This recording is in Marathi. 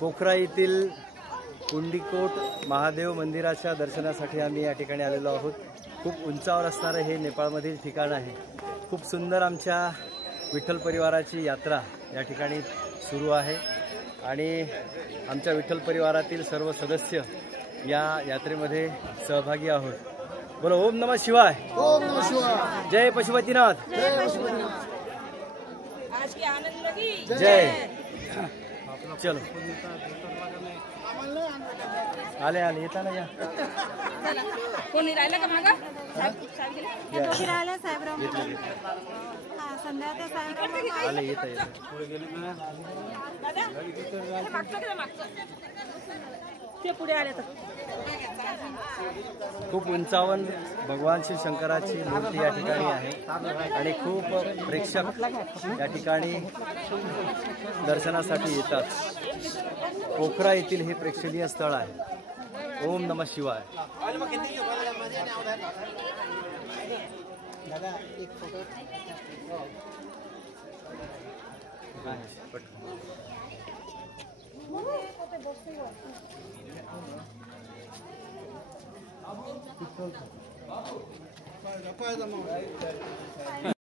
पोखरा येथील कुंडीकोट महादेव मंदिराच्या दर्शनासाठी आम्ही या ठिकाणी आलेलो आहोत। खूप उंचावर असणारे हे नेपाळमधील ठिकाण आहे। खूप सुंदर आमच्या विठ्ठल परिवाराची यात्रा या ठिकाणी सुरू आहे आणि आमच्या विठ्ठल परिवारातील सर्व सदस्य या यात्रेमध्ये सहभागी आहोत। बोलो ओम नमः शिवाय। ओम नमः शिवाय। जय पशुपतिनाथ। जय पशुपतिनाथ। आज की आनंद लगी जय। चलो आले आले येताना या। कोणी राहिला का मागा? दोघी राहिल्या साहेबराव। हां संध्याकाळी साहेबराव आले येता येता ते पुढे आले तर खूप उंचावून भगवान श्री शंकराची मूर्ती या ठिकाणी आहे आणि खूप प्रेक्षक या ठिकाणी दर्शनासाठी येतात। पोखरा येथील हे प्रेक्षणीय स्थळ आहे। ओम नमः शिवाय।